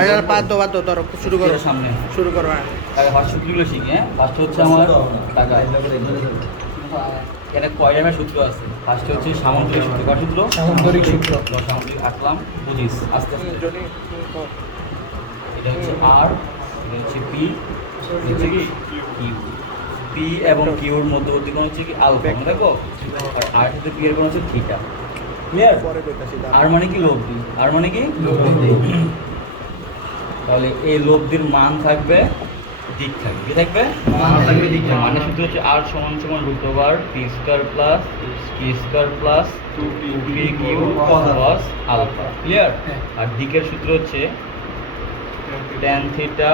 আচ্ছা বাদ দাও ধরো শুরু করো সামনে শুরু করো হ্যাঁ। আগে ফার্স্ট সূত্রগুলো শিখি। হ্যাঁ, ফার্স্ট হচ্ছে আমার টাকা। এটা কয়রামের সূত্র আছে? ফার্স্টে হচ্ছে সামুদ্রিক সূত্র। কার সূত্র? সামুদ্রিক সূত্র। সামুদ্রিক আঁকলাম, বুঝিস আস্তে আস্তে। এটা হচ্ছে আর, এটা হচ্ছে পি, হচ্ছে কি কিউ। পি এবং কিউর মধ্যবর্তী কোণ হচ্ছে কি আলফা, মনে রাখো। আর আর সাথে পি এর কোণ হচ্ছে থিটা। ক্লিয়ার? আর মানে কি লব্ধি, আর মানে কি লব্ধি। তাহলে এই লব্ধির মান থাকবে, দিক থাকবে, কি থাকবে? মান থাকবে, দিক থাকবে। মানে সূত্র হচ্ছে আর সমান সমান root over P square plus Q square plus 2p Q cos alpha. Clear? আর দিকের সূত্র হচ্ছে tan থিটা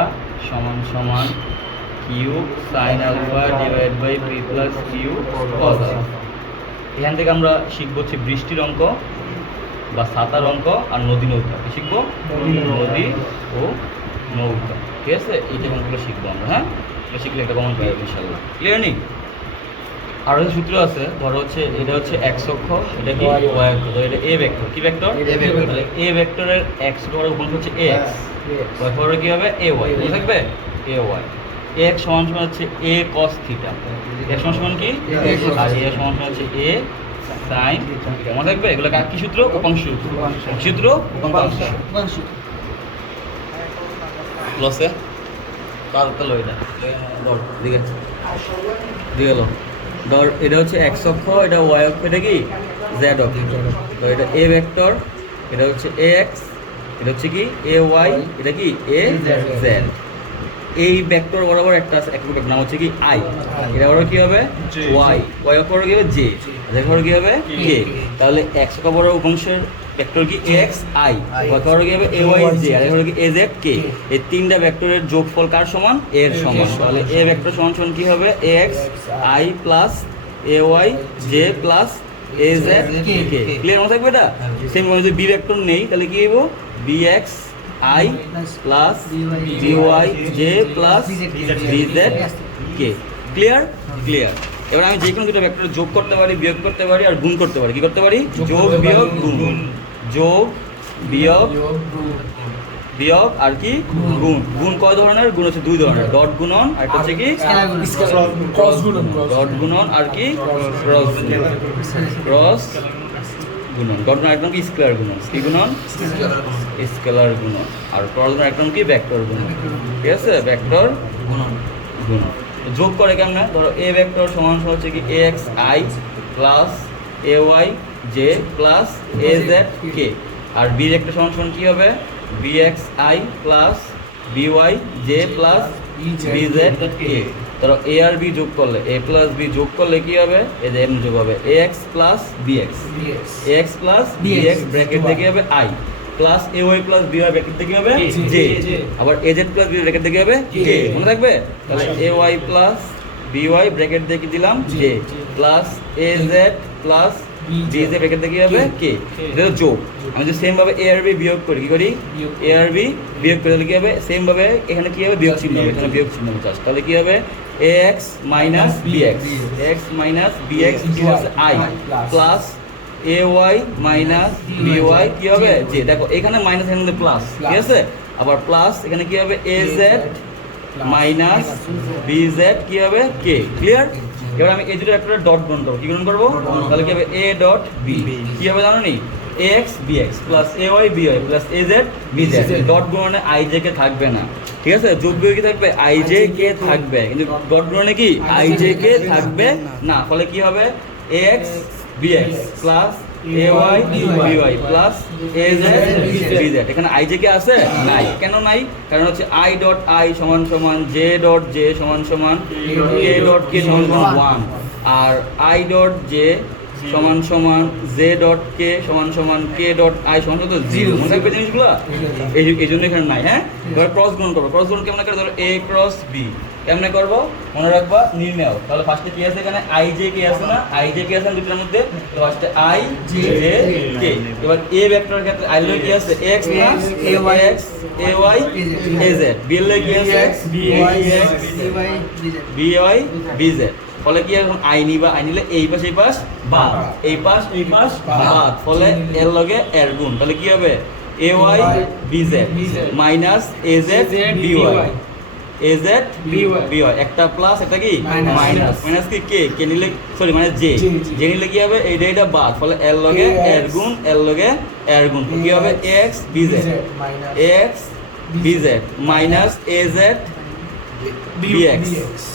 সমান সমান Q sine alpha divide by P plus Q cos alpha. এখান থেকে আমরা শিখবো হচ্ছে বৃষ্টির অঙ্ক বা ছাতার অঙ্ক আর নদী নৌকা। কি শিখবো? নদী ও নৌকা। ঠিক আছে, এই যে অঙ্কগুলো শিখবো আমরা। হ্যাঁ, এটা শিখলে একটা কমন পাই ইনশাল্লাহ। ক্লিয়ার নেই? আরও যে সূত্র আছে, ধরো হচ্ছে এটা হচ্ছে এক্স অক্ষ, এটা কি ওয়াই অক্ষ। তো এটা এ ভেক্টর, কি ভেক্টর? তাহলে এ ভেক্টরের এক্স বড় গুণ হচ্ছে এ এক্স, ওয়াই বড় কি হবে? A Y. মনে থাকবে? এ ওয়াই। এ এক্স সমান সমান হচ্ছে এ কস থিটা। এক্স সমান সমান কি? আর এ সমান সমান হচ্ছে এ সাইন থিটা। মনে থাকবে? এগুলো কি সূত্র? উপাংশ সূত্র। সূত্র উপাংশ লসে কালকে লইটা ধর দিকে দিয়ে গেল। ধর এটা হচ্ছে এক্স অক্ষ, এটা ওয়াই অক্ষ, এটা কি জেড অক্ষ। তো এটা এ ভেক্টর, এটা হচ্ছে এ এক্স, এটা হচ্ছে কি এ ওয়াই, এটা কি এ জেড। এই ভেক্টর বরাবর একটা ভেক্টর নাম হচ্ছে কি আই। এটা বরাবর কি হবে? ওয়াই। ওয়াই অক্ষ বরাবর কি হবে? জে। জেড বরাবর কি হবে? কে। তাহলে এক্স অক্ষ বরাবর উপাংশের ভেক্টর কি এক্স আই, ওয়াই অক্ষ বরাবর কি হবে? এ ওয়াই জে, আর এর কি এ জেড কে। এই তিনটা ভেক্টরের যোগফল কার সমান? এর সমান। তাহলে এ ভেক্টর সমান সমান কি হবে? A X I plus A Y J plus A Z K. Clear মনে থাকবে? এটা সেম। যদি বি ভেক্টর নেই তাহলে কি হইব? B x I plus B Y J plus B Z K. Clear? Clear. এবার আমি যে কোনো দুটো ভেক্টর যোগ করতে পারি, বিয়োগ করতে পারি আর গুণ করতে পারি। কি করতে পারি? যোগ বিয়োগ গুণ। যোগ বিয়োগ বিয়োগ আর কি গুণ। গুণ কয় ধরনের? গুণ হচ্ছে দুই ধরনের, ডট গুণন আর একটা হচ্ছে কি ক্রস গুণন। ডট গুণন আর কি ক্রস গুণন। ক্রস গুণন। ডট গুণন একদম কি স্কেলার গুণন। কি গুণন? স্কেলার গুণন। আর ক্রস গুণন একদম কি ভেক্টর গুণন। ঠিক আছে, ভেক্টর গুণন। গুণন যোগ করে কেমনে? ধরো এ ভেক্টর সমান সমান হচ্ছে কি A X I plus A Y J plus A Z K. আর বি ভেক্টর সমান সমান কি হবে? B x I plus B Y J plus B Z K. ধরো এ আর বি যোগ করলে, এ প্লাস বি যোগ করলে কি হবে? এই যে এমনি যোগ হবে A X plus B x, A X plus B X bracket থেকে হবে I plus A Y plus B Y bracket থেকে হবে জে, আবার A Z plus B bracket থেকে হবে কে। মনে থাকবে? তাহলে A Y plus B Y bracket থেকে দিলাম J plus A Z plus B Z bracket থেকে হবে কে। এটা যোগ। আমি যদি সেম ভাবে এ আর বি বিয়োগ করি, কি করি? এ আর বি বিয়োগ করলে কি হবে? সেম ভাবে এখানে কি হবে? বিয়োগ চিহ্ন হবে, এখানে বিয়োগ চিহ্ন হবে জাস্ট। তাহলে কি হবে? A X minus B X, X minus B X কি হচ্ছে I plus A Y minus B Y কি হবে? জে। দেখো এখানে মাইনাস, এখানে প্লাস, ঠিক আছে? আবার প্লাস এখানে কি হবে? A z minus b z কি হবে? কে। ক্লিয়ার? এবার আমি এই দুটো একটা ডট গুণ করবো। কি গুণ করবো? তাহলে কি হবে? এ ডট বি কি হবে জানো নি? A X B X plus A Y B Y plus A Z B Z. Dot গুণনে আই জে কে থাকবে না, ঠিক আছে? যোগ বিয়োগ কি থাকবে? আই জে কে থাকবে, কিন্তু ডট গুণনে কি আই জে কে থাকবে না। ফলে কি হবে? A X B X plus A Y B Y plus A Z B Z. এখানে আই জে কে আছে? নাই। কেন নাই? কারণ হচ্ছে আই ডট আই সমান সমান জে ডট জে সমান সমান কে ডট কে সমান সমান 1, আর আই ডট জে সমান সমান জে ডট কে সমান সমান কে ডট আই সমান সমান 0। মনে থাকবে জিনিসগুলো? এই জন্য এখানে নাই। হ্যাঁ, এবার ক্রস গুণ করবো। ক্রস গুণ কেমন করে? ধরো এ ক্রস বি কেমনে করবো? মনে রাখবা, নির্ণয়। তাহলে ফার্স্টে কি আছে? এখানে আই জে কে আছে না? আই জে কে আছে দুটোর মধ্যে। তো ফার্স্টে আই জে কে। এবার এ ভেক্টরের ক্ষেত্রে আই লয় কি আছে? এক্স না A Y X A Y A Z. B এর লয় কি আছে? B Y X B Y B Z. ফলে কি এখন আই নিবা, আই নিলে এই পাশ এই পাশ বাদ, এই পাশ বাদ, ফলে এর লগে এর গুণ। তাহলে কি হবে? A Y B Z minus A Z B Y A Z B Y একটা প্লাস একটা কি মাইনাস মাইনাস কি কে নিলে সরি মানে জে নিলে কি হবে এইটা বাদ ফলে এর লগে এর গুণ এর লগে এর গুণ কি হবে x b z x b Z minus A Z b x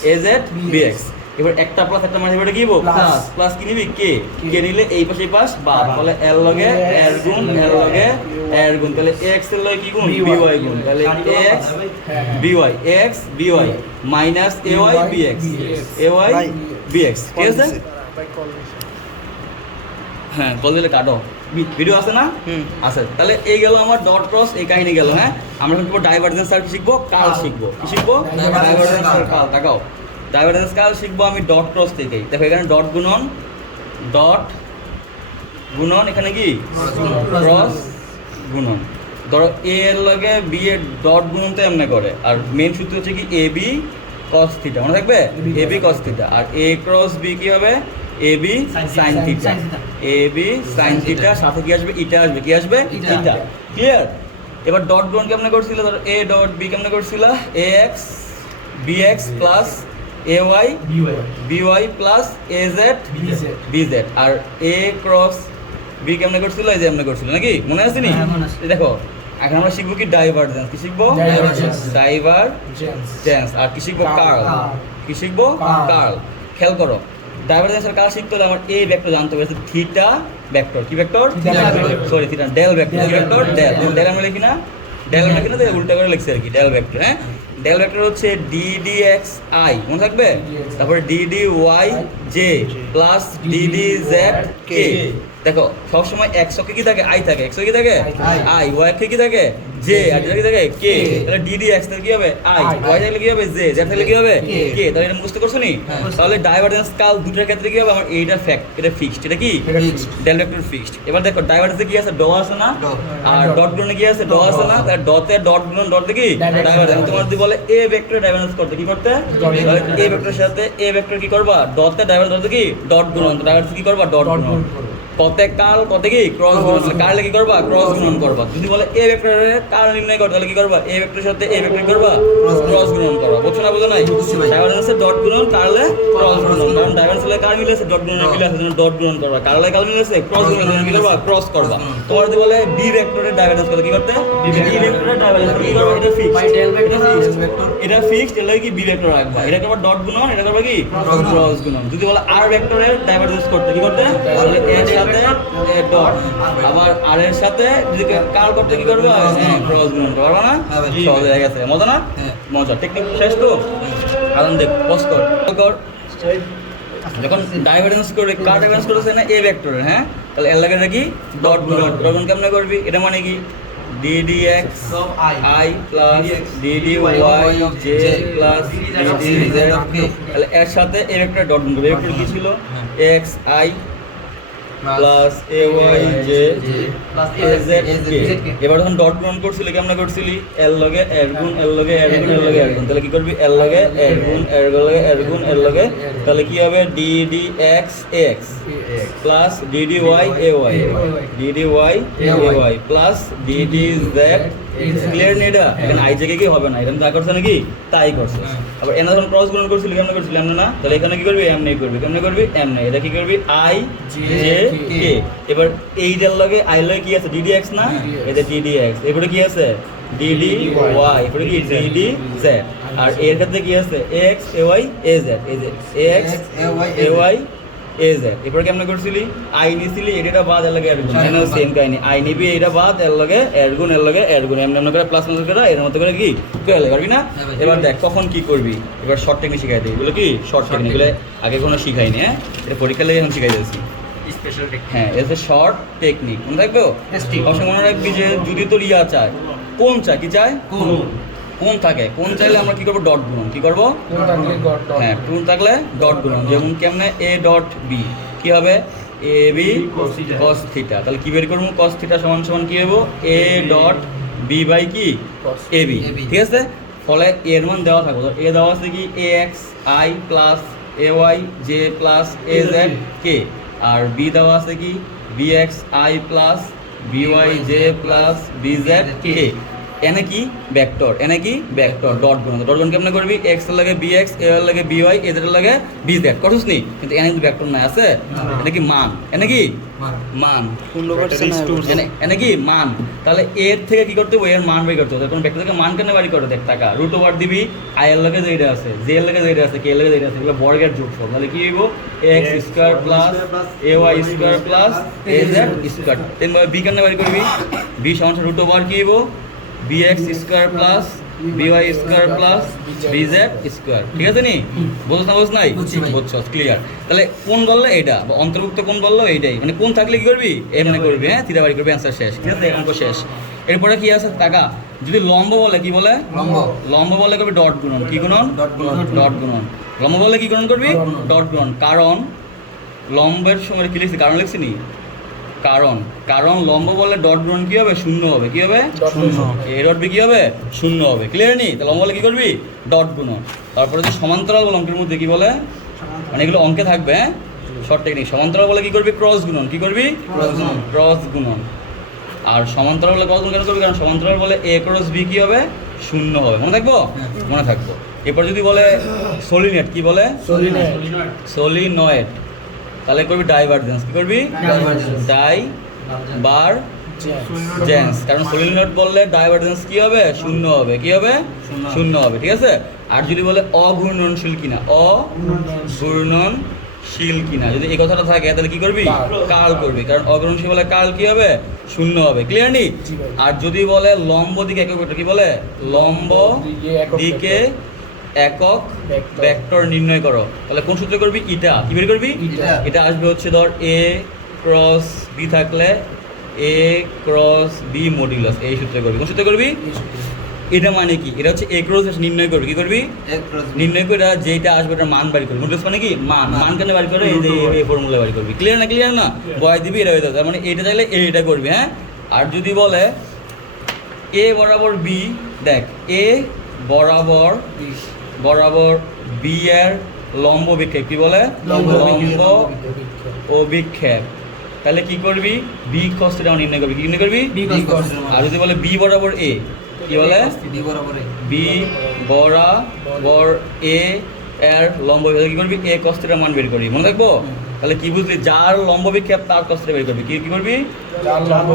a Z b x এবার একটা প্লাস একটা মাইনাস এবারে কি হবো প্লাস প্লাস কি নিবি কে নিলে এই পাশে পাশ বাদ ফলে এর লগে এর গুণ এর লগে এর গুণ তাহলে x এর লগে কি গুণ by গুণ তাহলে x by x by minus ay bx ay bx ঠিক আছে হ্যাঁ কল দিলে কাটো ভিডিও আছে না আছে তাহলে এই গেল আমার ডট ক্রস এই কাহিনী গেল হ্যাঁ আমরা এখন ডাইভারজেন্স আর কি শিখবো কার্ল শিখবো কি শিখবো ডাইভারজেন্স আর কার্ল তাকাও ডাইভারজেন্স কার্ল শিখবো আমি ডট ক্রস থেকেই দেখো এখানে ডট গুণন এখানে কি ক্রস গুণন ধরো এ এর লগে বি এর ডট গুণন তো এমনি করে আর মেন সূত্র হচ্ছে কি এ বি কস থিটা মনে থাকবে A B cos theta R A cross B কি হবে A B sine theta A B sine theta সাথে কি আসবে ইটা আসবে কি আসবে ইটা ক্লিয়ার এবার ডট গুণন কেমনে করছিল ধরো এ ডট বি কেমনে করছিল A X B X plus A Y B Y plus A Z B Z আর এ ক্রস বি কেমনে করছিল এই যে এমনি করছিল নাকি মনে আছে নি দেখো এখন আমরা শিখবো কি ডাইভারজেন্স কি শিখবো ডাইভারজেন্স আর কি শিখবো কার্ল কি শিখবো কার্ল খেয়াল করো ডাইভারজেন্স আর কার্ল শিখতে হলে আমার এ ভেক্টর জানতে হবে থিটা ভেক্টর কি vector sorry theta del vector কি ভেক্টর ডেল আমরা লিখি না ডেল আমরা লিখি না উল্টা করে লিখছি আর কি ডেল ভেক্টর হ্যাঁ ডেল ভেক্টর হচ্ছে ddx i মনে থাকবে তারপরে dd y j plus dd z k দেখো সব সময় x অক্ষে কি থাকে i থাকে x কি থাকে i y অক্ষে কি থাকে j আর কি থাকে k তাহলে ddx তাহলে কি হবে i y থাকলে কি হবে j z থাকলে কি হবে k তাহলে এটা মুখস্থ করছো নি তাহলে ডাইভারজেন্স কার্ল দুটোর ক্ষেত্রে কি হবে আমার এইটা ফ্যাক্ট এটা ফিক্সড এটা কি ডেল ভেক্টর ফিক্সড এবার দেখো ডাইভারজেন্সে কি আছে ড আছে না আর ডট গুণনে কি আছে ড আছে না তাহলে ডতে ডট গুণন ডট কি ডাইভারজেন্স তোমার যদি বলে এ ভেক্টর ডাইভারজেন্স করতে কি করতে তাহলে এ ভেক্টরের সাথে এ ভেক্টর কি করবা ডতে ডাইভারজেন্স কি ডট গুণন ডাইভারজেন্স কি করবা ডট গুণন কতে কার্ল কতে কি ক্রস গুণন কার্লে কি করবা ক্রস গুণন করবা যদি বলে এ ভেক্টরের কার্ল নির্ণয় করতে তাহলে কি করবা এ ভেক্টরের সাথে এ ভেক্টর করবা ক্রস গুণন করবা বুঝছো না বুঝো নাই ডাইভারজেন্সে ডট গুণন কার্লে ক্রস গুণন কারণ ডাইভারজেন্সে কার্ল মিলেছে ডট গুণন মিলেছে জন্য ডট গুণন করবা কার্লে কার্ল মিলেছে ক্রস গুণন জন্য কি করবা ক্রস করবা তোমার যদি বলে বি ভেক্টরের ডাইভারজেন্স করতে কি করতে বি ভেক্টরের ডাইভারজেন্স কি করবা এটা ফিক্সড এটা ফিক্সড এর লাগি বি ভেক্টর রাখবা এটা করবা ডট গুণন এটা করবা কি ক্রস গুণন যদি বলে আর ভেক্টরের ডাইভারজেন্স করতে কি করতে তাহলে এর সাথে ডট আবার আর এর সাথে যদি কার্ল করতে কি করবা ক্রস গুণন করবা না সহজ হয়ে গেছে মজা না মজা টেকনিক শেষ তো কারণ দেখ পজ কর যখন ডাইভারজেন্স করে কার ডাইভারজেন্স করেছে না এ ভেক্টরের হ্যাঁ তাহলে এর লাগে নাকি ডট গুণন তখন কেমনে করবি এটা মানে কি ddx i plus dy j plus ddz তাহলে এর সাথে এর একটা ডট গুণ করবে এর কি ছিল x i plus A Y J A Z K এবার যখন ডট গুণ করছিলি কেমন করছিলি এর লগে এর গুণ এর লগে এর গুণ এর লগে এর গুণ তাহলে কি করবি এর লগে এর গুণ এর লগে এর গুণ এর লগে তাহলে কি হবে D X X plus D Y A Y D Y A Y plus D Z clear নি এটা এখানে আই জে কি হবে না এটা যা করছে নাকি তাই করছে আবার এনা যখন ক্রস গুণ করছিলি কেমন করছিলি এমন না তাহলে এখানে কি করবি এমনি করবি কেমন করবি এমনি এটা কি করবি আই জে কে এবার এইটার লগে আই লগে কি আছে ddx না এটা ddx এবারে কি আছে dd y এবারে কি dd z আর এর ক্ষেত্রে কি আছে x ay az x ay az এবারে কেমন করছিলি আই নিছিলি এটা বাদ এর লগে এর গুণ এনাও সেম কাহিনী আই নিবি এটা বাদ এর লগে এর গুণ এমন এমন করে প্লাস মাইনাস করে এর মত করে কি করে পারবি না এবার দেখ কখন কি করবি এবার শর্ট টেকনিক শিখাই দেই এগুলো কি শর্ট টেকনিক এগুলো আগে কোনো শিখাইনি হ্যাঁ এটা পরীক্ষা লাগে এখন শিখাই দিয়েছি স্পেশাল টেকনিক হ্যাঁ এটা শর্ট টেকনিক মনে রাখবে অবশ্যই মনে রাখবি যে যদি তোর ইয়া চায় কোন চায় কি চায় কোন থাকে কোন চাইলে আমরা কি করব ডট গুণন কি করব হ্যাঁ কোন থাকলে ডট গুণন যেমন কেমনে a ডট b কি হবে a b cos থিটা তাহলে কি বের করব cos থিটা সমান সমান কি হবে a ডট b বাই কি a b ঠিক আছে ফলে এর মান দেওয়া থাকবে তো a দেওয়া আছে কি ax i plus ay j plus az k আর b দেওয়া আছে কি bx i plus B Y J plus B Z K এনে কি ভেক্টর ডট গুণ কেমনে করবি এক্স এর লাগে বিএক্স এ এর লাগে বিওয়াই এ এর লাগে বিজেড করছস নি কিন্তু এনে কিন্তু ভেক্টর না আছে এটা কি মান এনে কি মান এনে কি মান তাহলে এর থেকে কি করতে হবে এর মান বের করতে হবে কোন ভেক্টর থেকে মান কেন বাড়ি করে দেখ টাকা রুট ওভার দিবি আই এর লাগে যেটা আছে জে এর লাগে যেটা আছে কে এর লাগে যেটা আছে এগুলো বর্গের যোগফল তাহলে কি হইব x square plus ay square plus az square দেন বি কেন বাড়ি করবি b সমান রুট ওভার কি হইব bx square plus by square plus bz square ঠিক আছে নি বুঝছ নাই বুঝছ ক্লিয়ার তাহলে কোন বললে এটা বা অন্তর্ভুক্ত কোন বললো এইটাই মানে কোন থাকলে কি করবি এমনি করবি হ্যাঁ থিটা বাড়ি করবি অ্যানসার শেষ ঠিক আছে অঙ্ক শেষ এরপরে কি আছে টাকা যদি লম্ব বলে কি বলে লম্ব বলে করবি ডট গুণন কি গুণন ডট গুণন লম্ব বলে কি গুণন করবি ডট গুণন কারণ লম্বের সময় কি লিখছি কারণ লিখছি নি কারণ লম্ব বলে ডট গুণন কি হবে শূন্য হবে কি হবে এ ডট বি কি হবে শূন্য হবে ক্লিয়ার নি তাহলে লম্ব বলে কি করবি ডট গুণন তারপরে যে সমান্তরাল বলে অঙ্কের মধ্যে কি বলে মানে এগুলো অঙ্কে থাকবে হ্যাঁ শর্ট টেকনিক সমান্তরাল বলে কি করবি ক্রস গুণন কি করবি ক্রস গুণন আর সমান্তরাল বলে ক্রস গুণন কেন করবি কারণ সমান্তরাল বলে এ ক্রস বি কি হবে শূন্য হবে মনে থাকবো মনে থাকবো এরপর যদি বলে সলিনয়েড কি বলে সলিনয়েড তাহলে করবি ডাইভারজেন্স কি করবি ডাইভারজেন্স কারণ সলিনয়েড বললে ডাইভারজেন্স কি হবে শূন্য হবে কি হবে শূন্য হবে ঠিক আছে আর যদি বলে অঘূর্ণনশীল কিনা অঘূর্ণনশীল কিনা যদি এই কথাটা থাকে তাহলে কি করবি কার্ল করবি কারণ অঘূর্ণনশীল বলে কার্ল কি হবে শূন্য হবে ক্লিয়ার নি আর যদি বলে লম্ব দিকে একক ভেক্টর কি বলে লম্ব দিকে একক ভেক্টর নির্ণয় করো তাহলে কোন সূত্রে করবি ইটা কি বের করবি এটা আসবে হচ্ছে ধর এ ক্রস বি থাকলে এ ক্রস বি মডুলাস এই সূত্রে করবি কোন সূত্রে করবি এটা মানে কি এটা হচ্ছে এ ক্রস নির্ণয় করবি কি করবি নির্ণয় করে যেটা আসবে এটার মান বাড়ি করবি মডুলাস মানে কি মান কেন বাড়ি করে এই ফর্মুলা বাড়ি করবি ক্লিয়ার না বয় দিবি এটা হয়ে যাবে তার মানে এটা চাইলে এটা করবি হ্যাঁ আর যদি বলে এ বরাবর বি দেখ এ বরাবর বি এর লম্ব বিক্ষেপ কি বলে লম্ব অভিক্ষেপ তাহলে কি করবি বি cos θ নির্ণয় করবি কি নির্ণয় করবি আর যদি বলে বি বরাবর এ কি বলে বি বরাবর এ এর লম্ব কি করবি এ cos θ মান বের করবি মনে রাখবো তাহলে কি বুঝলি যার লম্ব বিক্ষেপ তার cos θ বের করবি কি করবি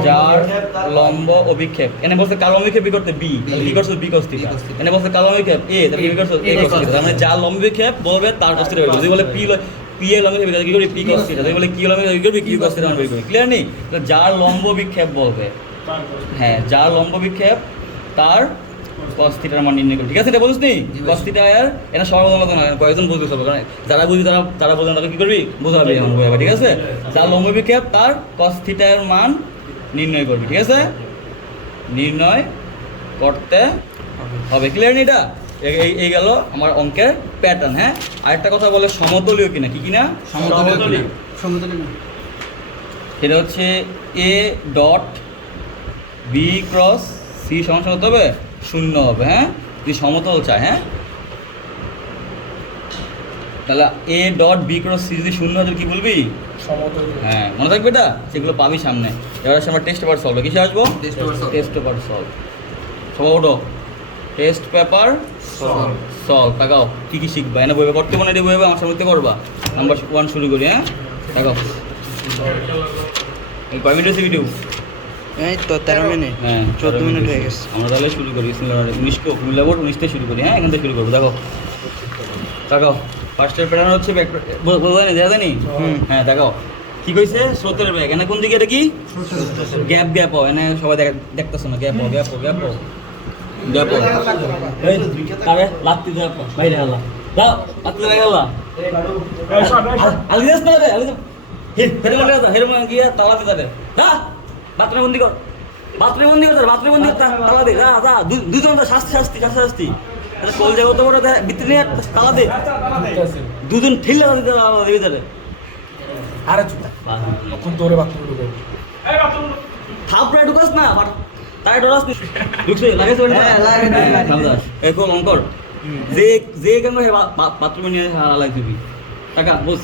যার লম্ব অভিক্ষেপ এনে বলতে কার লম্ব বিক্ষেপ করতে বি তাহলে কি করছ বি cos θ এনে বলতে কার লম্ব বিক্ষেপ এ তাহলে কি করছ এ cos θ তার মানে যার লম্ব বিক্ষেপ বলবে তার cos θ বের করবি যদি বলে পি এর লম্ব বিক্ষেপ কি করবি পি cos θ যদি বলে কি লম্ব বিক্ষেপ করবি কিউ cos θ মান বের করবি ক্লিয়ার নি তো যার লম্ব বিক্ষেপ বলবে হ্যাঁ যার লম্ব বিক্ষেপ তার cos θ মান নির্ণয় করবি ঠিক আছে এটা বুঝছ নি cos θ এর এটা সরলতা না কয়েকজন বুঝতে হবে কারণ যারা বুঝি তারা বলেন তাকে কি করবি বোঝাবি এমন হবে ঠিক আছে যার লম্ব বিক্ষেপ তার cos θ এর মান নির্ণয় করবি ঠিক আছে নির্ণয় করতে হবে ক্লিয়ার নি এটা এই গেল আমার অঙ্কের প্যাটার্ন হ্যাঁ আরেকটা কথা বলে সমতলীয় কিনা কি কিনা সমতলীয় এটা হচ্ছে a dot b cross c সমান হতে হবে শূন্য হবে হ্যাঁ যদি সমতল চায় হ্যাঁ তাহলে a dot b cross c যদি শূন্য হয় কি বলবি হ্যাঁ মনে থাকবে এটা সেগুলো পাবি সামনে এবার আসে আমরা টেস্ট পেপার সলভ কিসে আসবো টেস্ট পেপার সলভ সবাই ওঠো টেস্ট পেপার সলভ তাকাও কী কী শিখবা এনে বইবে করতে মনে বইবে আমার সামনে করবা নাম্বার 1 শুরু করি হ্যাঁ তাকাও এই কয় মিনিট আছে ভিডিও এই তো 13 মিনিট হ্যাঁ 14 মিনিট হয়ে গেছে আমরা তাহলে শুরু করি 19 কে কুমিল্লা বোর্ড 19 থেকে শুরু করি হ্যাঁ এখান থেকে শুরু করবো দেখো তাকাও ফার্স্টের প্যাটার্ন হচ্ছে বোঝা জানি দেখা জানি হ্যাঁ দেখাও কি কইছে স্রোতের ব্যাগ এনে কোন দিকে এটা কি গ্যাপ হয় এনে সবাই দেখতেছ না গ্যাপ এই তবে লাত্তি দাও বাইরে আল্লাহ দাও লাত্তি দাও আল্লাহ আলগিস না রে আলগিস হেরমান গিয়া তালাতে দাও দা বাথরুমে বন্দি কর তালা দে যা দুজন শাস্তি আরে কল যাবো তো বড় ভিতরে নিয়ে তালা দে দুজন ঠেলে দিতে ভিতরে আরে চুপ তখন তোরে বাথরুমে ঢুকে এই বাথরুম থাপড়ে ঢুকাস না তাই ডরাস নি ঢুকছে লাগাইছ না সামদাস এখন অঙ্কর যে কেন বাথরুমে নিয়ে হারালাই দিবি টাকা বুঝ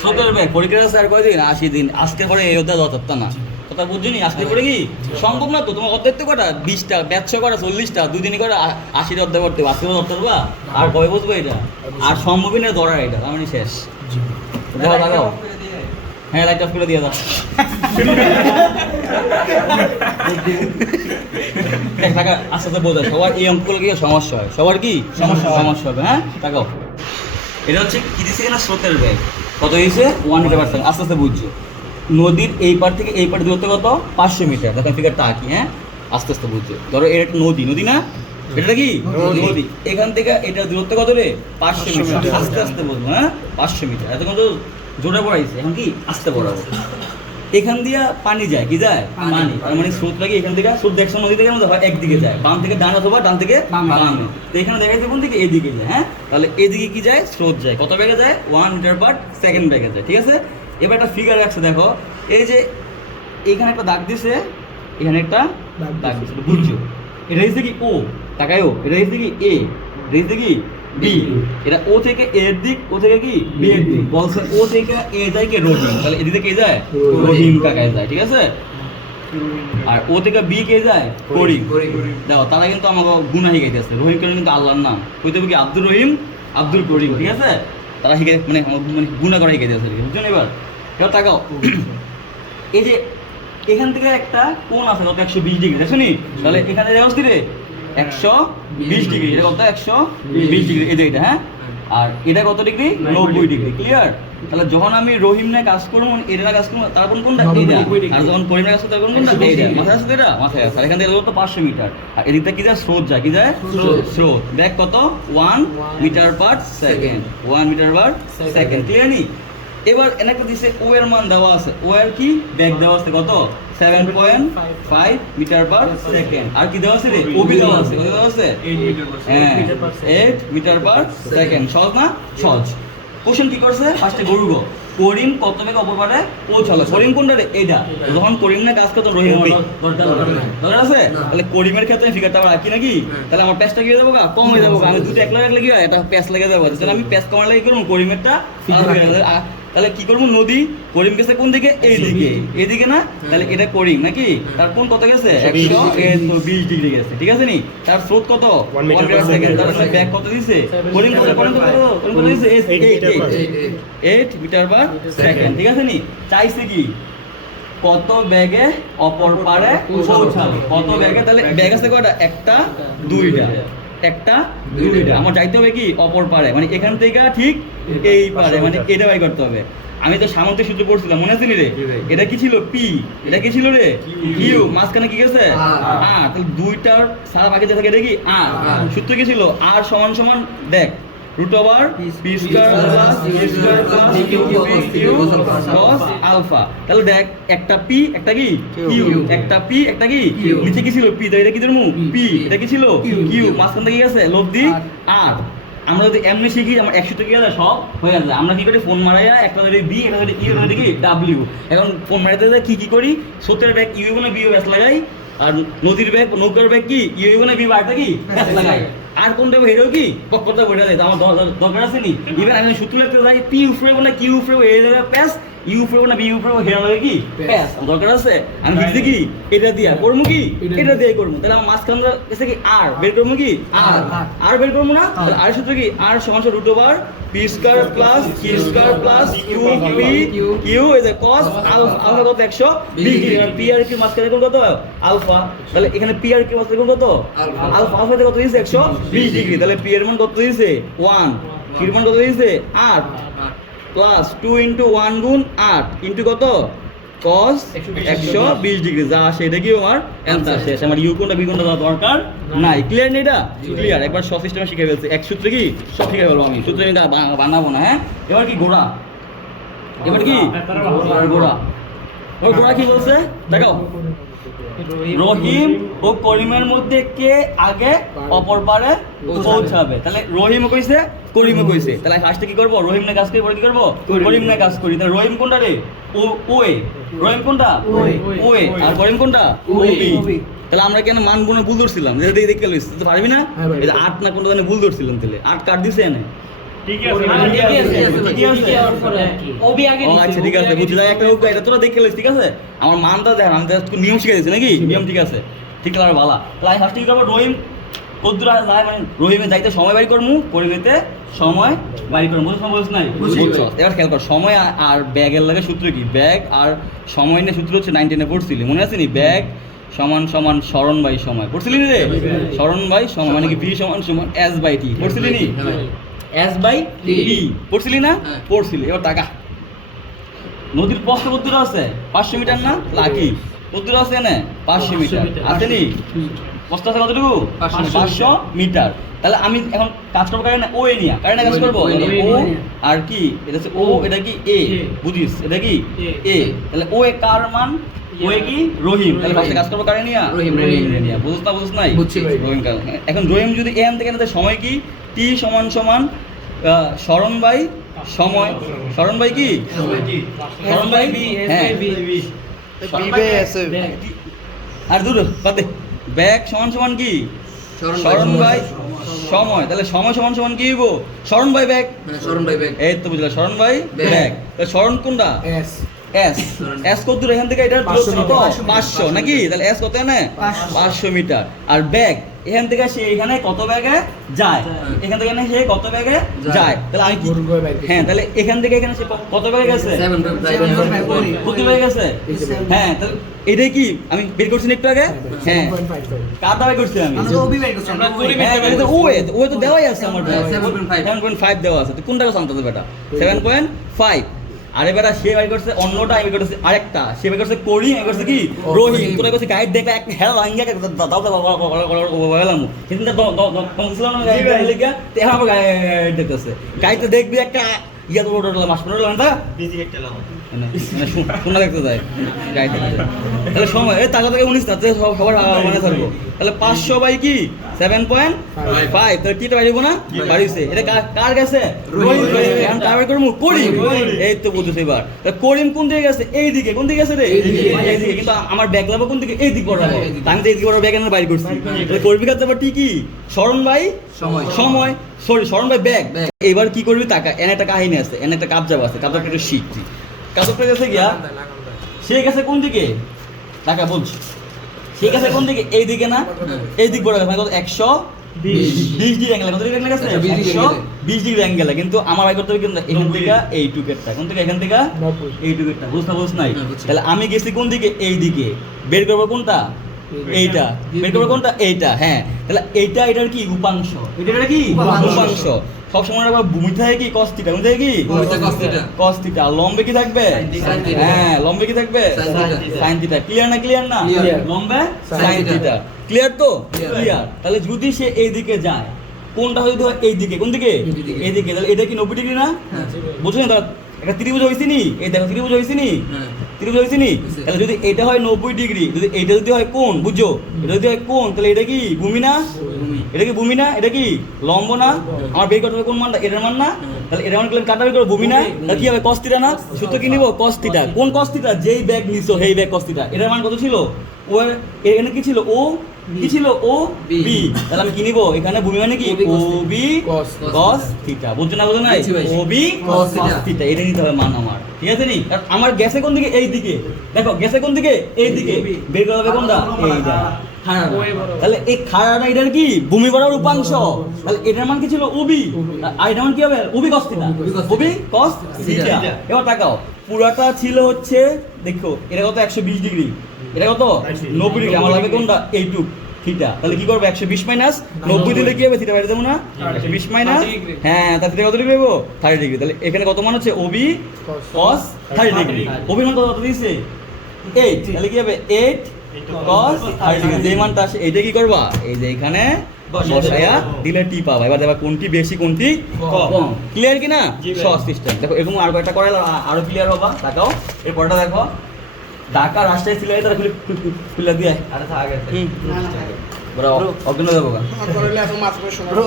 সতের ব্যাগ পরীক্ষা আছে আর কয়দিন 80 দিন আজকে পরে এই অধ্যায় দত্তা না কথা বুঝছিনি আজকে করে কি সম্ভব না তো তোমার অর্ধেক তো কটা 20টা 150 কটা 40টা দুদিনই করে 80টা অর্ধেক করতে আজকে ধরতে পারবা আর কবে বুঝবো এটা আর সম্ভবই না ধরার এটা আমি শেষ যাও লাগাও হ্যাঁ লাইট অফ করে দিয়ে দাও টাকা আস্তে আস্তে বোঝা সবার এই অঙ্কগুলো কি সমস্যা হয় সবার কি সমস্যা হবে হ্যাঁ টাকাও এটা হচ্ছে কি দিচ্ছে কিনা স্রোতের বেগ কত হয়েছে 1 মিটার পার সেকেন্ড আস্তে আস্তে বুঝছো নদীর এই পার থেকে এই পার দূরত্ব কত 500 মিটার দেখেন ফিগারটা আঁকি হ্যাঁ আস্তে আস্তে বুঝছো ধরো এটা একটা নদী না এটা কি নদী এখান থেকে এটা দূরত্ব কত রে 500 মিটার আস্তে আস্তে বুঝবো হ্যাঁ 500 মিটার এত কত জোরে পড়াইছে এখন কি আস্তে পড়াবো এখান দিয়ে পানি যায় কি যায় পানি তার মানে স্রোতটা কি এখান থেকে স্রোত দেখছো নদী থেকে আমাদের হয় একদিকে যায় বাম থেকে ডান অথবা ডান থেকে বামে তো এখানে দেখা যাচ্ছে কোন দিকে এদিকে যায় হ্যাঁ তাহলে এদিকে কি যায় স্রোত যায় কত বেগে যায় 1 মিটার পার সেকেন্ড বেগে যায় ঠিক আছে এবার একটা ফিগার আছে দেখো এই যে এখানে একটা দাগ দিছে এখানে একটা দাগ দিছে বুঝছো এটা হচ্ছে কি ও তাকায়ও এটা হচ্ছে কি এ এটা হচ্ছে কি বি এটা ও থেকে এ এর দিক ও থেকে কি বি এর দিক বলছে ও থেকে এ যায় কি রহিম তাহলে এদিকে কে যায় রহিম কাকায় যায় ঠিক আছে আর ও থেকে বি কে যায় করিম দেখো তারা কিন্তু আমাকে গুনাহ শিখাইতেছে রহিম করিম কিন্তু আল্লাহর নাম কইতে হবে কি আব্দুর রহিম আব্দুল করিম ঠিক আছে তারা শিখে মানে গুনাহ করে শিখাইতেছে বুঝছেন এবার তাকাও এই যে এখান থেকে একটা কোণ আছে কত 120 ডিগ্রি দেখছো নি তাহলে এখানে দেখো রে 120 ডিগ্রি এটা কত 120 ডিগ্রি এই যে এটা হ্যাঁ আর এটা কত ডিগ্রি 90 ডিগ্রি ক্লিয়ার তাহলে যখন আমি রহিম নিয়ে কাজ করব এটা কাজ করব তার কোনটা এটা আর যখন করিম নিয়ে কাজ করব তার কোনটা এটা মাথায় আছে এটা মাথায় আছে আর এখান থেকে কত 500 মিটার আর এদিকটা কি যায় স্রোত যায় কি যায় স্রোত বেগ কত 1 metre per second 1 metre per second clear নি এবার এনেকে দিছে ও এর মান দেওয়া আছে ও এর কি বেগ দেওয়া আছে কত 7.5 মিটার পার সেকেন্ড আর কি দেওয়া আছে রে ও বি দেওয়া আছে কত দেওয়া আছে 8 মিটার পার সেকেন্ড সহজ না সহজ কোশ্চেন কি করছে ফার্স্টে গরুগো করিম কত বেগে অপর পারে পৌঁছালো করিম কোনটা রে এইটা যখন করিম না কাজ করতে রহিম হবে দরকার আছে তাহলে করিমের ক্ষেত্রে ফিগারটা আবার রাখি নাকি তাহলে আমার প্যাচটা কি হয়ে যাবো কম হয়ে যাবো আমি দুটো একলা রাখলে কি হয় এটা প্যাচ লেগে যাবো তাহলে আমি প্যাচ কমার লাগে করবো করিমেরটা তাহলে কি করবো নদী করিম গেছে কোন দিকে এইদিকে এদিকে না তাহলে এটা করিম নাকি তার কোন কত গেছে 120 ডিগ্রি গেছে ঠিক আছে নি তার স্রোত কত 1 মিটার সেকেন্ড তার ব্যাক কত দিছে করিম কত দিছে 8 মিটার পার সেকেন্ড ঠিক আছে নি চাইছে কি কত বেগে অপর পারে পৌঁছাবে কত বেগে তাহলে ব্যাগ আছে কয়টা একটা দুইটা একটা দুইটা আমার যাইতে হবে কি অপর পারে মানে এখান থেকে ঠিক এই পারে মানে এটা বাই করতে হবে আমি তো সামন্তের সূত্র পড়ছিলাম মনে আছে নি রে এটা কি ছিল পি এটা কি ছিল রে কিউ মাঝখানে কি গেছে আর তাহলে দুইটার সারা বাকি যা থাকে এটা কি আর সূত্র কি ছিল আর সমান সমান দেখ root over p square plus q square plus q cos alpha তাহলে দেখ একটা p একটা কি q একটা p একটা কি নিচে কি ছিল p এটা কি ধরমু p এটা কি ছিল q মাঝখান থেকে কি আছে লব দি r আমরা যদি এমনি শিখি আমার 100 থেকে গেলে সব হয়ে যায় আমরা কি করি ফোন মারাইয়া একটা ধরে b একটা ধরে e একটা ধরে কি w এখন ফোন মারাইতে কি করি সূত্রের ব্যাগ u মানে b ব্যাস লাগাই আর নদীর ব্যাগ নৌকার ব্যাগ কি u মানে b বারটা কি ব্যাস লাগাই আর কোনটা হেরেও কি পক্ষটা বইটা দেয় আমার দরকার আছে নি ইভেন আমি সূত্র লিখতে যাই পি উপরে না কিউ উপরে এই জায়গায় প্যাস ইউ উপরে না বি উপরে হেরা লাগে কি প্যাস দরকার আছে আমি বুঝছি কি এটা দিয়া করবো কি এটা দিয়ে করবো তাহলে আমার মাঝখান এসে কি আর বের করবো কি আর বের করবো না তাহলে আর সূত্র কি আর সমান root over P square plus q square plus q p q এই যে cos আলফা কত 100 ডিগ্রি পি আর কি মাঝখানে কোন কত আলফা তাহলে এখানে পি আর কি মাঝখানে কোন কত আলফা আলফা কত দিয়েছে 120 ডিগ্রি তাহলে পি এর মান কত দিয়েছে 1 কির মান কত দিয়েছে 8 প্লাস 2 ইনটু 1 গুণ 8 ইনটু কত cos 120 ডিগ্রি যা আসে এটা কি আমার অ্যানসার শেষ আমার ইউ কোনটা বি কোনটা দরকার নাই ক্লিয়ার নেই এটা ক্লিয়ার একবার সব সিস্টেমে শিখে ফেলছে এক সূত্রে কি সব শিখে ফেলবো আমি সূত্রে আমি বানাবো না হ্যাঁ এবার কি গোড়া এবার কি গোড়া ওই গোড়া কি বলছে দেখো রহিম ও করিমের মধ্যে কে আগে অপর পারে পৌঁছাবে তাহলে রহিম কইছে করিম কইছে তাহলে ফার্স্টে কি করব রহিম না কাজ করি পরে কি করব করিম না কাজ করি তাহলে রহিম কোনটা রে ও এ রহিম কোনটা ও এ আর করিম কোনটা ও বি তাহলে আমরা কেন মান গুণ ভুল ধরছিলাম যে দেখে লইছ তো পারবি না এই যে 8 না কোনটা জানি ভুল ধরছিলাম তাহলে 8 কাট দিছে এনে ও আচ্ছা ঠিক আছে বুঝি যাই একটা হোক এটা তোরা দেখে লইস ঠিক আছে আমার মানটা দেখেন আমি তো নিয়ম শিখে দিয়েছি নাকি নিয়ম ঠিক আছে ঠিক আছে ভালো তাহলে আমি ফার্স্টে কি করবো রহিম কদ্দুর যায় মানে রহিমে যাইতে সময় বাড়ি করবো পরিবেতে সময় বাড়ি করবো বুঝছো বলিস নাই বুঝছো এবার খেয়াল কর সময় আর ব্যাগের লাগে সূত্র কি ব্যাগ আর সময় নিয়ে সূত্র হচ্ছে 9-10 পড়ছিলি মনে আছে নি ব্যাগ সমান সমান স্মরণ বাই সময় পড়ছিলি রে স্মরণ বাই সময় মানে কি ভি সমান সমান এস বাই টি পড়ছিলি নি এস বাই টি পড়ছিলি না পড়ছিলি এবার টাকা নদীর প্রস্থ কত দূর আছে 500 মিটার না লাকি কত দূর আছে না 500 মিটার আছে নি প্রস্থ আছে কতটুকু 500 মিটার তাহলে আমি এখন কাজ করবো কারণে ও এ নিয়া কারণে কাজ করবো ও আর কি এটা হচ্ছে ও এটা কি এ বুঝিস এটা কি এ তাহলে ও এ কার মান ও এ কি রহিম তাহলে ফার্স্টে কাজ করবো কারণে নিয়া রহিম নিয়া বুঝছ নাই রহিম কার এখন রহিম যদি এখান থেকে না সময় কি টি সমান সমান স্মরণ বাই সময় স্মরণ বাই কি স্মরণ বাই হ্যাঁ আর দূর বাদে ব্যাগ সমান সমান কি স্মরণ বাই সময় তাহলে সময় সমান সমান কি হইব স্মরণ বাই ব্যাগ এই তো বুঝলা স্মরণ বাই ব্যাগ তাহলে স্মরণ কোনটা এস এস কত দূর এখান থেকে এটা 500 নাকি তাহলে এস কত না 500 মিটার আর ব্যাগ এখান থেকে সে এখানে কত ব্যাগে যায় এখান থেকে সে কত ব্যাগে যায় তাহলে আমি হ্যাঁ তাহলে এখান থেকে এখানে সে কত ব্যাগে গেছে 7 কত ব্যাগে গেছে হ্যাঁ তাহলে এটাই কি আমি বের করছি একটু আগে হ্যাঁ কার দাবি করছি আমি ও তো দেওয়াই আছে আমার 7.5 দেওয়া আছে তো কোনটা কথা জানতে বেটা 7.5 আরে বেটা সে বাই করছে অন্যটা আমি করছি আরেকটা সে বাই করছে করি আমি করছে কি রহিম তোরা করছে গাইড দেখলে এক হেল ভাঙ্গা দাও বললাম কিন্তু কমছিলাম না গাইড লেগা তে আমার গাইড দেখতেছে গাইডটা দেখবি একটা ইয়া তো ওটা মাস পড়লো না বিজি একটা লাও শোনা দেখতে যায় গাইড তাহলে সময় এই টাকা থেকে 19 তাতে সবার মানে থাকবো তাহলে 500 বাই কি 7.5 তাহলে কিটা বাড়িব না বাড়িছে এটা কার গেছে রহিম এখন টার্গেট করব করিম এই তো বুঝছো এবার তাহলে করিম কোন দিকে গেছে এই দিকে কোন দিকে গেছে রে এই দিকে কিন্তু আমার ব্যাগ লাভ কোন দিকে এই দিকে বড়াবো আমি তো এই দিকে বড় ব্যাগ এনে বাইর করছি তাহলে করিম কাছে আবার কি স্মরণ বাই সময় সরি স্মরণ বাই ব্যাগ এবার কি করবি টাকা এনে একটা কাহিনী আছে এনে একটা কাবজাব আছে কাবজাবটা একটু শিখছি কাবজাবটা গেছে গিয়া সে গেছে কোন দিকে টাকা বলছি ঠিক আছে কোন দিকে এই দিকে না এই দিক বড় গেছে 120 ডিগ্রি অ্যাঙ্গেল কত ডিগ্রি গেছে 120 ডিগ্রি অ্যাঙ্গেল কিন্তু আমার বাই করতে হবে কিন্তু এখান থেকে এই টুকেটটা কোন থেকে এখান থেকে এই টুকেটটা বুঝছ নাই তাহলে আমি গেছি কোন দিকে এই দিকে বের করব কোনটা এইটা বের করব কোনটা এইটা হ্যাঁ তাহলে এইটা এটার কি উপাংশ এটা কি উপাংশ সব সময় আবার ভূমি থাকে কি cos θ কোন থাকে কি cos θ লম্বে কি থাকবে হ্যাঁ লম্বে কি থাকবে sin θ ক্লিয়ার না লম্বে sin θ ক্লিয়ার তো ক্লিয়ার তাহলে যদি সে এই দিকে যায় কোনটা হয়তো এই দিকে কোন দিকে এই দিকে তাহলে এটা কি 90 ডিগ্রি না বুঝছেন তাহলে একটা ত্রিভুজ হইছে নি এই দেখো ত্রিভুজ হইছে নি ত্রিভুজ হইছে নি তাহলে যদি এটা হয় 90 ডিগ্রি যদি এটা যদি হয় কোণ বুঝছো এটা যদি হয় কোণ তাহলে এটা কি ভূমি না এটা কি ভূমি না এটা কি লম্ব না আমার বের করতে হবে কোন মানটা এটার মান না তাহলে এটার মান করলে কাটা বের করব ভূমি না তাহলে কি হবে cos θ না সূত্র কি নিব cos θ কোন cos θ যেই ব্যাগ নিছো সেই ব্যাগ cos θ এটার মান কত ছিল ও এখানে কি ছিল ও কি ছিল ও বি তাহলে আমি কি নিব এখানে ভূমি মানে কি ও বি cos θ বুঝছো না বুঝছো না ও বি cos θ এটা নিতে হবে মান আমার ঠিক আছে নি আমার গেছে কোন দিকে এই দিকে দেখো গেছে কোন দিকে এই দিকে বের করা হবে কোনটা এইটা তাহলে এই খাড়াটা এটার কি ভূমি বরাবর উপাংশ তাহলে এটার মান কি ছিল ওবি আর এটার মান কি হবে ওবি cos θ ওবি cos θ এবার তাকাও পুরাটা ছিল হচ্ছে দেখো এটা কত 120 ডিগ্রি এটা কত 90 ডিগ্রি আমার লাগবে কোনটা এইটুক থিটা তাহলে কি করব 120 মাইনাস 90 দিলে কি হবে থিটা বাইরে দেবো না 120 মাইনাস হ্যাঁ তাহলে থিটা কত ডিগ্রি পাবো 30 ডিগ্রি তাহলে এখানে কত মান হচ্ছে ওবি cos 30 ডিগ্রি ওবি মান কত দিয়েছে 8 তাহলে কি হবে 8 cos 30 ডিগ্রি যে মানটা আসে এইটা কি করবা এই যে এখানে বসায়া দিলে টি পাবা এবার দেখবা কোনটি বেশি কোনটি কম ক্লিয়ার কি না সহজ সিস্টেম দেখো এরকম আর কয়েকটা করাইলে আরো ক্লিয়ার হবা তাকাও এর পরটা দেখো ঢাকা রাজশাহী সিলেট তারা খুলে দিয়ে আরে থাক আগে বড় অজ্ঞান দেবো না করলে এখন মাছ করে শোনা ব্রো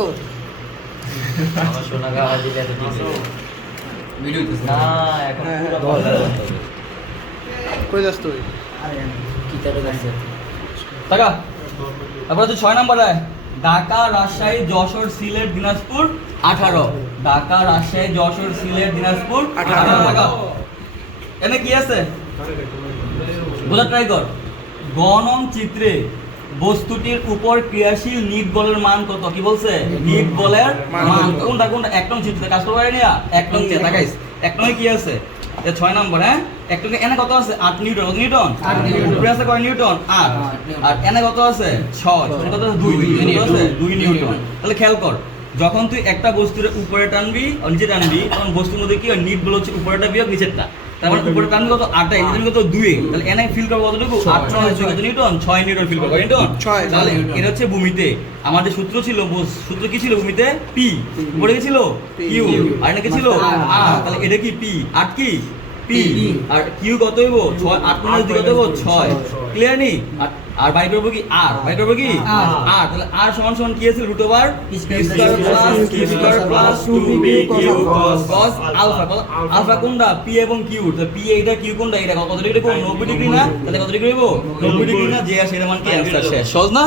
আমার শোনা গাওয়া দিলে তো ঠিক আছে ভিডিও না এখন পুরো কই যাস তুই আরে কি তারে যাচ্ছে টাকা তারপরে তো 6 নাম্বার আয় ঢাকা, রাজশাহী, যশোর, সিলেট, দিনাজপুর 18। ঢাকা, রাজশাহী, যশোর, সিলেট, দিনাজপুর 18 টাকা। এনে কি আছে বোঝা ট্রাই কর। গণন চিত্রে বস্তুটির উপর ক্রিয়াশীল নিট বলের মান কত? কি বলছে? নিট বলের মান কোনটা কোনটা? এক নং চিত্রে কাজ করবে নিয়া এক নং দিয়ে তাকাইস। এক নং কি আছে? এ 6 নম্বর। হ্যাঁ, এক নং এনে কত আছে? 8 নিউটন। কত নিউটন? উপরে আছে কয় নিউটন? 8। আর এনে কত আছে? 6। এনে কত আছে? 2 আছে 2 নিউটন। তাহলে খেয়াল কর, যখন তুই একটা বস্তুর উপরে টানবি আর নিচে টানবি তখন বস্তুর মধ্যে কি হয়? নিট বল হচ্ছে উপরেটা বিয়োগ নিচেরটা। তার মানে উপরে টানবি কত? 8 এ, নিচে কত? 2 এ। তাহলে এনে ফিল করব কতটুকু? 8 কত নিউটন? 6 নিউটন ফিল করব। নিউটন 6। তাহলে এটা হচ্ছে ভূমিতে আমাদের সূত্র ছিল, সূত্র কি ছিল ভূমিতে? পি। উপরে কি ছিল? কিউ। আর এনে কি ছিল? আর। তাহলে এটা কি পি? 8 কি পি। আর কিউ কত হইব? 6। 8 - 2 কত হইব? 6। ক্লিয়ার নি? আর বাই করব কি? আর। বাই করব কি? আর। তাহলে আর সমান সমান কি আছে? √/p² + q² + 2p q cos alpha. Alpha কোনটা? পি এবং কিউ। তাহলে পি এইটা, কিউ কোনটা? এটা কত ডিগ্রি কোণ? 90 ডিগ্রি না? তাহলে কত ডিগ্রি হইব? 90 ডিগ্রি না? যে আসে এর মান কি? অ্যানসার শেষ। সহজ না?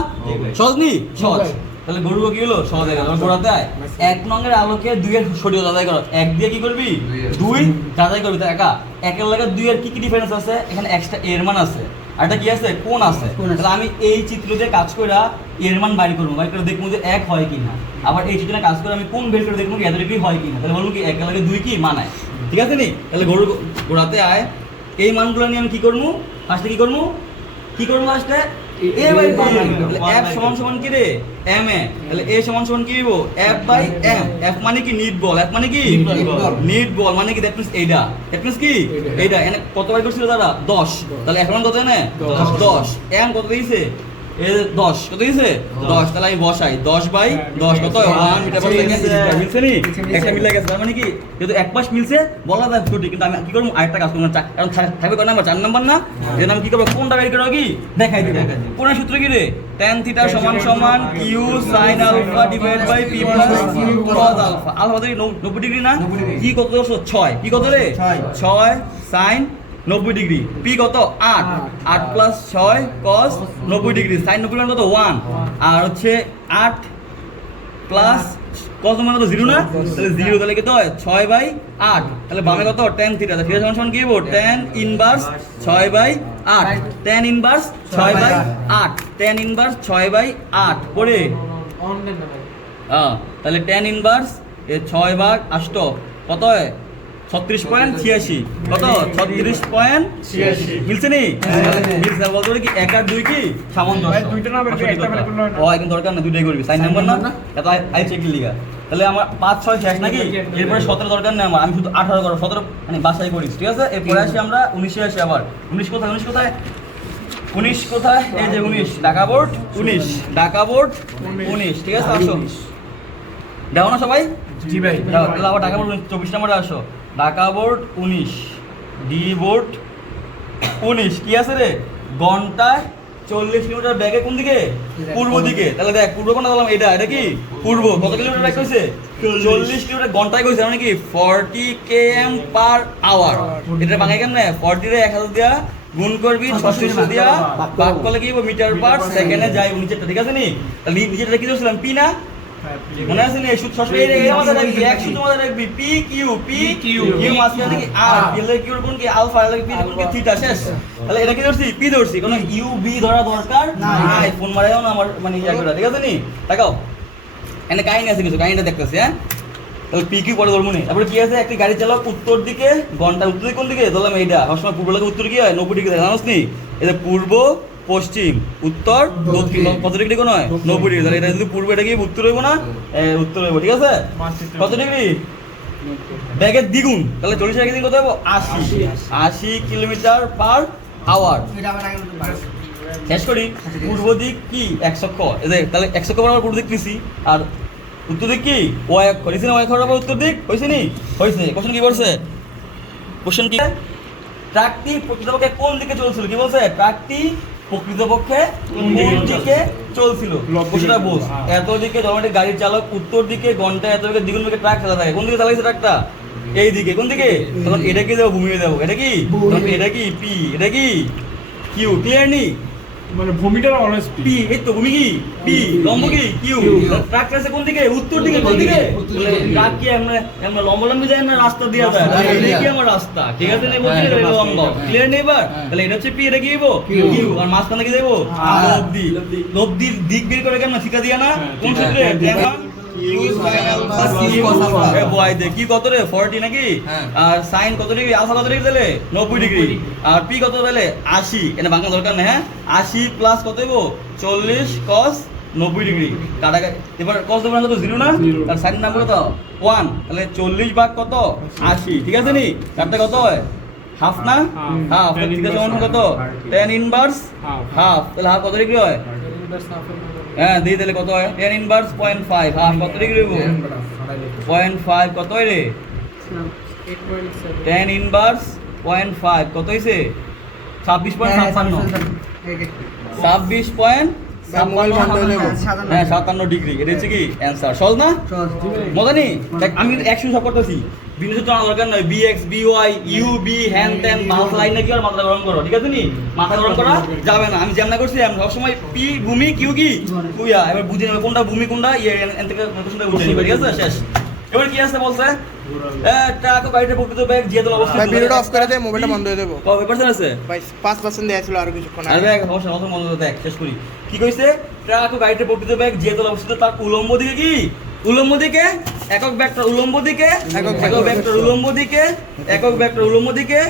সহজ নি? সহজ। তাহলে গরুব কি হলো? সহজ হয়ে গেল। গোড়াতে আয়। 1 নংয়ের আলোকে 2 এর সঠিক যাচাই কর। 1 দিয়ে কি করবি? 2 যাচাই করবি। তাই একা 1 এর লাগে 2 এর কি কি ডিফারেন্স আছে? এখানে এক্সট্রা এর মান আছে। আর এটা কি আছে? কোণ আছে। তাহলে আমি এই চিত্র দিয়ে কাজ কইরা এর মান বাইর করব। বাইর করে দেখব যে 1 হয় কিনা। আবার এই চিত্রে কাজ করে আমি কোণ বের করে দেখব কি এত ডিগ্রি হয় কিনা। তাহলে বলবো কি 1 এর লাগে 2 কি মানায়। ঠিক আছে নি? তাহলে গোড়াতে আয়। এই মানগুলো নিয়ে আমি কি করব? ফার্স্টে কি করব? কি করব ফার্স্টে? a by m। তাহলে f সমান সমান কি রে? m এ। তাহলে a সমান সমান কি হইব? f by m। f মানে কি? নিট বল। f মানে কি? নিট বল মানে কি? দ্যাট মিন্স এইটা। দ্যাট মিন্স কি? এইটা। এনে কত বাই করছিল দাদা? 10। তাহলে f মান কত এনে? 10। m কত দিয়েছে? এ 10 কত দিয়েছে? 10। তাহলে আমি বসাই 10/10 কত? 1 মিটার পার সেকেন্ড। মিলছে নি? একটা মিলে গেছে। তার মানে কি যেহেতু এক পাশ মিলছে বলা যায় সঠিক, কিন্তু আমি কি করব? আরেকটা কাজ করব না, কারণ থাকবে কত নাম্বার? 4 নাম্বার না? এর নাম কি করব? কোনটা বের করব? কি দেখাই দিই। কোন সূত্র কি রে? tan θ = q sin α / p + q cos α। Alpha কত? 90 ডিগ্রি না? কি কত? 6। কি কত রে? 6 sin 90 ডিগ্রি। পি কত? 8। 8 + 6 cos 90 ডিগ্রি। sin 90 মান কত? 1। আর হচ্ছে 8 প্লাস cos মান কত? 0 না? তাহলে 0। তাহলে কত হয়? 6/8। তাহলে বামে কত? tan θ। θ সমান কি হবে? tan inverse 6/8। tan inverse 6/8। tan inverse 6/8 পড়ে তাহলে tan ইনভার্স 6/8 কত হয়? 36.86। কত? 36.86। মিলছে নি? মিলছে। বলতে পারি কি 1 আর 2 কি সামঞ্জস্য? দুইটা না বের করে একটা বের করলে হয় না। ও একদম দরকার না, দুইটাই করবি। সাইন নাম্বার না? এত আই চেক লিগা। তাহলে আমার 5 6 শেষ নাকি? এরপরে 17 দরকার নেই আমার। আমি শুধু 18 করব। 17 মানে বাসায় করিস। ঠিক আছে? এরপরে আসি আমরা 19 এ আসি আবার। 19 কোথায়? 19 কোথায়? 19 কোথায়? এই যে 19 ঢাকা বোর্ড 19। ঢাকা বোর্ড 19। ঠিক আছে? আসো। দাও না সবাই? জি ভাই। দাও। তাহলে আবার ঢাকা বোর্ড 24 নম্বরে আসো। Dhaka board 19, D board 19। কি আছে রে? ঘন্টায় 40 কিলোমিটার ব্যাগে কোন দিকে? পূর্ব দিকে। তাহলে দেখ পূর্ব কোনটা বললাম? এটা। এটা কি পূর্ব। কত কিলোমিটার ব্যাগ কইছে? 40 কিলোমিটার ঘন্টায় কইছে। মানে কি 40 km/h। এটা বাংলায় কেমনে? 40 রে 1000 দিয়া গুণ করবি 3600 দিয়া ভাগ করলে কি হবে? মিটার পার সেকেন্ডে যায় 19টা। ঠিক আছে নি? তাহলে নিচেটা কি ধরছিলাম? পি না? মনে আছে নি? সূত্র সবসময় এই আমাদের রাখবি। এক সূত্র আমাদের রাখবি পি কিউ। পি কিউ মাঝখানে কি আর। এর কি কোন কি আলফা, এর কি কোন কি থিটা। শেষ। তাহলে এটা কি ধরছি? পি ধরছি। কোনো ইউ বি ধরা দরকার নাই। ফোন মারাও না আমার মানে ইয়া করে। ঠিক আছে নি? তাকাও এখানে কাহিনী আছে কিছু। কাহিনীটা দেখতেছি। হ্যাঁ, তাহলে পি কিউ পরে ধরবো নি। তারপরে কি আছে? একটি গাড়ি চালক উত্তর দিকে ঘন্টা উত্তর দিকে কোন দিকে? ধরলাম এইটা। সবসময় পূর্ব লাগে উত্তর কি হয়? 90 ডিগ্রি। জানোস নি? এটা পূর্ব পশ্চিম উত্তর দক্ষিণ। কত ডিগ্রি কোণ হয়? 90 ডিগ্রি। তাহলে এটা যদি পূর্ব, এটা কি উত্তর হইব না? উত্তর হইব। ঠিক আছে? কত ডিগ্রি? ব্যাগের দ্বিগুণ। তাহলে 40 এর দ্বিগুণ কত হবে? 80 কিলোমিটার/আওয়ার। শেষ করি। পূর্ব দিক কি? x অক্ষ। তাহলে x অক্ষ বরাবর পূর্ব দিক নিছি। আর উত্তর দিক কি? y অক্ষ। নিছি না? y অক্ষ বরাবর উত্তর দিক হইছে নি? হইছে। কোশ্চেন কি বলছে? কোশ্চেন কি? ট্রাকটি প্রকৃতপক্ষে কোন দিকে চলছিল? কি বলছে? ট্রাকটি প্রকৃতপক্ষে কোন দিকে চলছিল? কোশ্চেনটা বল। এত দিকে জনগণের গাড়ির চালক উত্তর দিকে ঘন্টায় এত দিকে দ্বিগুণ বেগে ট্রাক চালাতে থাকে। কোন দিকে চালাইছে ট্রাকটা? এই দিকে। কোন দিকে? তখন এটা কি দেবো? ভূমি দেবো। এটা কি? এটা কি পি? এটা কি কিউ? ক্লিয়ার নি? মানে ভূমিটা অলওয়েজ পি এই তো ভূমি কি পি লম্ব কি কিউ ট্রাক আছে কোন দিকে উত্তর দিকে কোন দিকে ট্রাক কি আমরা লম্ব লম্বি যায় না রাস্তা দিয়ে যায় এই কি আমার রাস্তা ঠিক আছে নেই বলছি এটা লম্ব ক্লিয়ার নেই এবার তাহলে এটা হচ্ছে পি এটা কি দেবো কিউ আর মাঝখানে কি দেবো লব্ধির দিক বের করে কেমন শিখা দিয়া না কোন সূত্রে কি কত রে 40 নাকি আর সাইন কত ডিগ্রি আলফা কত ডিগ্রি তাহলে 90 ডিগ্রি আর পি কত তাহলে 80 এটা ভাঙা দরকার নেই হ্যাঁ 80 প্লাস কত দেবো 40 cos 90 ডিগ্রি কাটা এবার cos দেবো না তো 0 না আর সাইন নাম কত 1 তাহলে 40 ভাগ কত 80 ঠিক আছে নি কাটতে কত হয় হাফ না হাফ ঠিক আছে সমান কত tan ইনভার্স হাফ তাহলে হাফ কত ডিগ্রি হয় হ্যাঁ দিয়ে দিলে কত হয় tan ইনভার্স 0.5 হাফ কত ডিগ্রি হইব 0.5 কত হয় রে tan ইনভার্স 0.5 কত হইছে 26.56 হ্যাঁ 57 ডিগ্রি এটা হচ্ছে কি অ্যান্সার সহজ না মজা নেই দেখ আমি 100 সব করতেছি বিন্দু জানা দরকার নয় bx by u b হ্যান ত্যান মাউস লাইন নাকি আর মাথা গরম করো ঠিক আছে নি মাথা গরম করা যাবে না আমি যেমন করছি আমি সব সময় p ভূমি q কি কুয়া এবার বুঝে নেবে কোনটা ভূমি কোনটা এন থেকে কোনটা বুঝে নেবে ঠিক আছে শেষ এবার কি আছে বলছে টাকা গাড়িতে প্রকৃত ব্যাগ যে তো অবস্থা ভাই ভিডিওটা অফ করে দে মোবাইলটা বন্ধ হয়ে দেবো কবে পার্সেন্ট আছে ভাই 5% দেয়া ছিল আর কিছুক্ষণ আর ব্যাগ অবশ্যই অত মনে দেখ শেষ করি কি কইছে ট্রাক ও গাড়িতে প্রকৃত ব্যাগ যে তো অবস্থিত তার উলম্ব দিকে কি উলম্ব দিকে একক ভেক্টর উলম্ব দিকে একক ভেক্টর উলম্ব দিকে একক ভেক্টর উলম্ব দিকে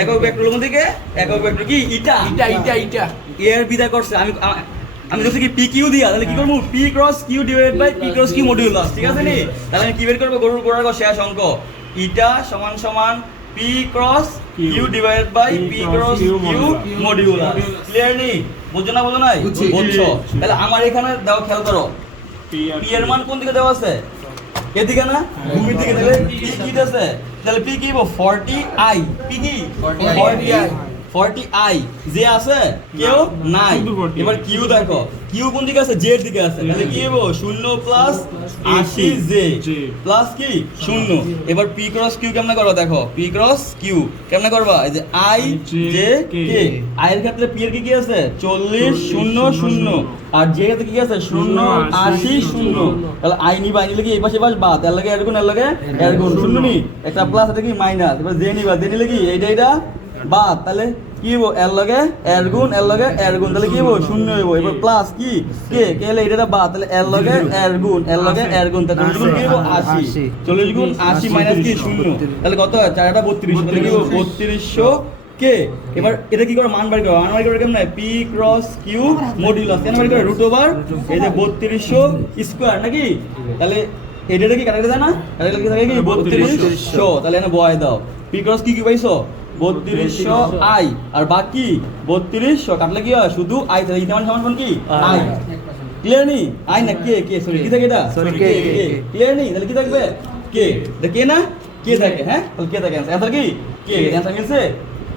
একক ভেক্টর উলম্ব দিকে একক ভেক্টর কি ইটা এর বিদায় করছে আমি যদি কি পি কিউ দিয়া তাহলে কি করব p cross q divided by p cross q modulus ঠিক আছে নি তাহলে আমি কি বের করব গরুর গোড়ার শেষ অঙ্ক ইটা সমান সমান p cross q divided by p cross q modulus clear নি বুঝছো না বুঝো নাই বুঝছো তাহলে আমার এখানে দাও খেয়াল করো পি এর মান কোন দিকে দেওয়া আছে এদিকে না ভূমির দিকে তাহলে পি কি আছে তাহলে পি কি 40 আই পি কি 40 আই যে আছে কেউ নাই এবার কিউ দেখো কিউ কোন দিকে আছে জে এর দিকে আছে তাহলে কি হবে 0 প্লাস 80 জে প্লাস কি 0 এবার পি ক্রস কিউ কেমনে করবা দেখো পি ক্রস কিউ কেমনে করবা এই যে আই জে কে আই এর ক্ষেত্রে পি এর কি আছে 40 0 0 আর জে এর কি আছে 0 80 0 তাহলে আই নিবা নিলে কি এই পাশে পাশ বাদ এর লাগে এর গুণ শূন্য নি একটা প্লাস এটা কি মাইনাস এবার জে নিবা জে নিলে কি এইটা বাদ তাহলে কি হইব এর লগে এর গুণ তাহলে কি হইব শূন্য হইব এবার প্লাস কি কে হলে এটা বাদ তাহলে এর লগে এর গুণ তাহলে 40 গুণ কি হইব 80 40 গুণ 80 মাইনাস কি শূন্য তাহলে কত হয় 4 টা 32 তাহলে কি হইব 3200 কে এবার এটা কি করে মান বাড়ি করে কেমনে পি ক্রস কিউ মডিউলাস কেন বাড়ি করে রুট ওভার এই যে 3200 স্কয়ার নাকি তাহলে এটা কি কাটাতে যায় না তাহলে কি থাকে কি 3200 তাহলে এনে বয় দাও পি ক্রস কিউ পাইছো 3200 আই আর বাকি 3200 কাটলে কি হয় শুধু আই তাহলে ইটা সমান কি আই ক্লিয়ার নি আই না কে সরি কি থাকে এটা সরি কে ক্লিয়ার নি তাহলে কি থাকবে কে এটা কে না কে থাকে হ্যাঁ তাহলে কে থাকে অ্যানসার কি কে অ্যানসার মিলছে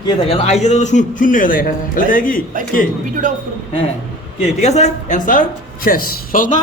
কে থাকে আই যে তো শূন্য হয়ে থাকে তাহলে থাকে কি কে ভিডিওটা অফ করুন হ্যাঁ কে ঠিক আছে অ্যানসার শেষ সহজ না